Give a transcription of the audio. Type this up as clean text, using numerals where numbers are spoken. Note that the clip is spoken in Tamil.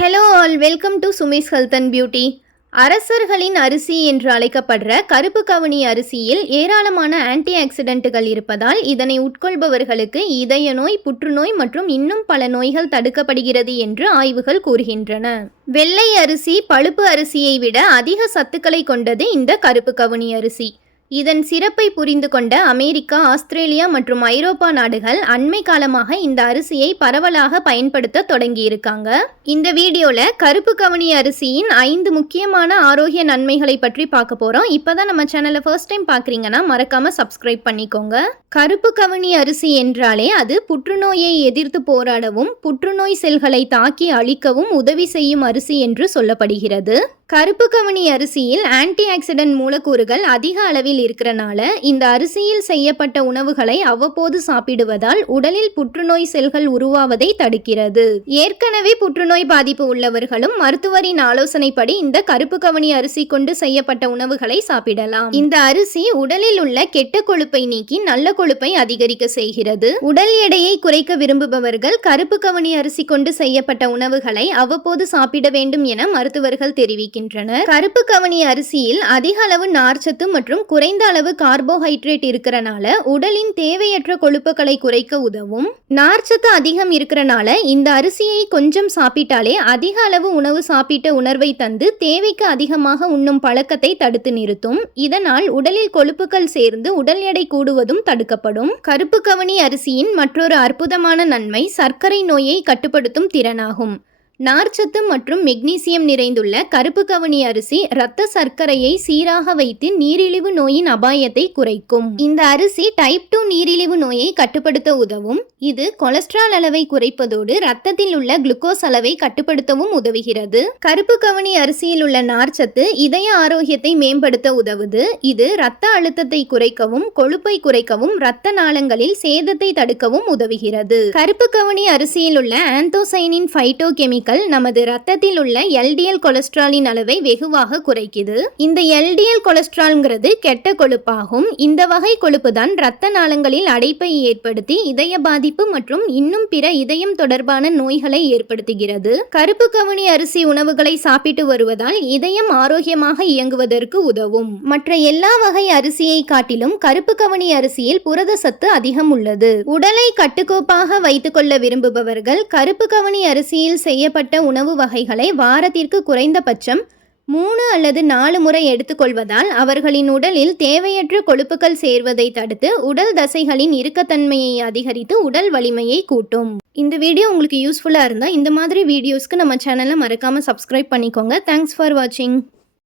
Hello all, welcome to Sumi's health and beauty. அரசர்களின் அரிசி என்று அழைக்கப்படுற கருப்பு கவுனி அரிசியில் ஏராளமான ஆன்டி ஆக்சிடென்ட்டுகள் இருப்பதால் இதனை உட்கொள்பவர்களுக்கு இதய நோய், புற்றுநோய் மற்றும் இன்னும் பல நோய்கள் தடுக்கப்படுகிறது என்று ஆய்வுகள் கூறுகின்றன. வெள்ளை அரிசி பழுப்பு அரிசியை விட அதிக சத்துக்களை கொண்டது இந்த கருப்பு கவுனி அரிசி. இதன் சிறப்பை புரிந்து கொண்ட அமெரிக்கா, ஆஸ்திரேலியா மற்றும் ஐரோப்பா நாடுகள் அண்மை காலமாக இந்த அரிசியை பரவலாக பயன்படுத்த தொடங்கியிருக்காங்க. இந்த வீடியோல கருப்பு கவுனி அரிசியின் 5 முக்கியமான ஆரோக்கிய நன்மைகளை பற்றி பார்க்க போறோம். இப்பதான் நம்ம சேனலை ஃபர்ஸ்ட் டைம் பார்க்குறீங்கன்னா மறக்காம சப்ஸ்கிரைப் பண்ணிக்கோங்க. கருப்பு கவுனி அரிசி என்றாலே அது புற்றுநோயை எதிர்த்து போராடவும் புற்றுநோய் செல்களை தாக்கி அழிக்கவும் உதவி செய்யும் அரிசி என்று சொல்லப்படுகிறது. கருப்பு கவுனி அரிசியில் ஆன்டி ஆக்சிடென்ட் மூலக்கூறுகள் அதிக அளவில் இருக்கிறனால இந்த அரிசியில் செய்யப்பட்ட உணவுகளை அவ்வப்போது சாப்பிடுவதால் உடலில் புற்றுநோய் செல்கள் உருவாவதை தடுக்கிறது. ஏற்கனவே புற்றுநோய் பாதிப்பு உள்ளவர்களும் மருத்துவரின் ஆலோசனைப்படி இந்த கருப்பு கவுனி அரிசி கொண்டு செய்யப்பட்ட உணவுகளை சாப்பிடலாம். இந்த அரிசி உடலில் உள்ள கெட்ட கொழுப்பை நீக்கி நல்ல கொழுப்பை அதிகரிக்க செய்கிறது. உடல் எடையை குறைக்க விரும்புபவர்கள் கருப்பு கவுனி அரிசி கொண்டு செய்யப்பட்ட உணவுகளை அவ்வப்போது சாப்பிட வேண்டும் என மருத்துவர்கள் தெரிவிக்கின்றனர். கருப்பு கவுனி அரிசியில் அதிக அளவு நார்ச்சத்து மற்றும் குறைந்த அளவு கார்போஹைட்ரேட் இருக்கிறனால உடலின் தேவையற்ற கொழுப்புகளை குறைக்க உதவும். நார்ச்சத்து அதிகம் இருக்கிறனால இந்த அரிசியை கொஞ்சம் சாப்பிட்டாலே அதிக அளவு உணவு சாப்பிட்ட உணர்வை தந்து தேவைக்கு அதிகமாக உண்ணும் பழக்கத்தை தடுத்து நிறுத்தும். இதனால் உடலில் கொழுப்புகள் சேர்ந்து உடல் எடை கூடுவதும் தடுக்கப்படும். கருப்பு கவுனி அரிசியின் மற்றொரு அற்புதமான நன்மை சர்க்கரை நோயை கட்டுப்படுத்தும் திறனாகும். நார்ச்சத்து மற்றும் மெக்னீசியம் நிறைந்துள்ள கருப்பு கவுனி அரிசி இரத்த சர்க்கரையை சீராக வைத்து நீரிழிவு நோயின் அபாயத்தை குறைக்கும். இந்த அரிசி டைப் 2 நீரிழிவு நோயை கட்டுப்படுத்த உதவும். இது கொலஸ்ட்ரால் அளவை குறைப்பதோடு இரத்தத்தில் உள்ள குளுக்கோஸ் அளவை கட்டுப்படுத்தவும் உதவுகிறது. கருப்பு கவுனி அரிசியில் உள்ள நார்ச்சத்து இதய ஆரோக்கியத்தை மேம்படுத்த உதவுது. இது இரத்த அழுத்தத்தை குறைக்கவும் கொழுப்பை குறைக்கவும் இரத்த நாளங்களில் சேதத்தை தடுக்கவும் உதவுகிறது. கருப்பு கவுனி அரிசியில் உள்ள ஆந்தோசைனின் பைட்டோகெமிக்கல் நமது ரத்தத்தில் உள்ள எல்டிஎல் கொலஸ்ட்ராலின் அளவை வெகுவாக குறைக்குது. இந்த எல்டிஎல் கொலஸ்ட்ரால்ங்கிறது கெட்ட கொழுப்பாகும். இந்த வகை கொழுப்பு தான் இரத்த நாளங்களில் அடைப்பை ஏற்படுத்தி இதய பாதிப்பு மற்றும் இன்னும் பிற இதயம் தொடர்பான நோய்களை ஏற்படுத்துகிறது. கருப்பு கவுனி அரிசி உணவுகளை சாப்பிட்டு வருவதால் இதயம் ஆரோக்கியமாக இயங்குவதற்கு உதவும். மற்ற எல்லா வகை அரிசியை காட்டிலும் கருப்பு கவுனி அரிசியில் புரத சத்து அதிகம் உள்ளது. உடலை கட்டுக்கோப்பாக வைத்துக் கொள்ள விரும்புபவர்கள் கருப்பு கவுனி அரிசியில் செய்யப்பட்ட உணவு வகைகளை வாரத்திற்கு குறைந்தபட்சம் 3 அல்லது 4 முறை எடுத்துக்கொள்வதால் அவர்களின் உடலில் தேவையற்ற கொழுப்புகள் சேர்வதை தடுத்து உடல் தசைகளின் இறுக்கத்தன்மையை அதிகரித்து உடல் வலிமையை கூட்டும். இந்த வீடியோ உங்களுக்கு யூஸ்ஃபுல்லாக இருந்தால் இந்த மாதிரி வீடியோஸ்க்கு நம்ம சேனலை மறக்காமல் சப்ஸ்கிரைப் பண்ணிக்கோங்க. தேங்க்ஸ் ஃபார் வாட்சிங்.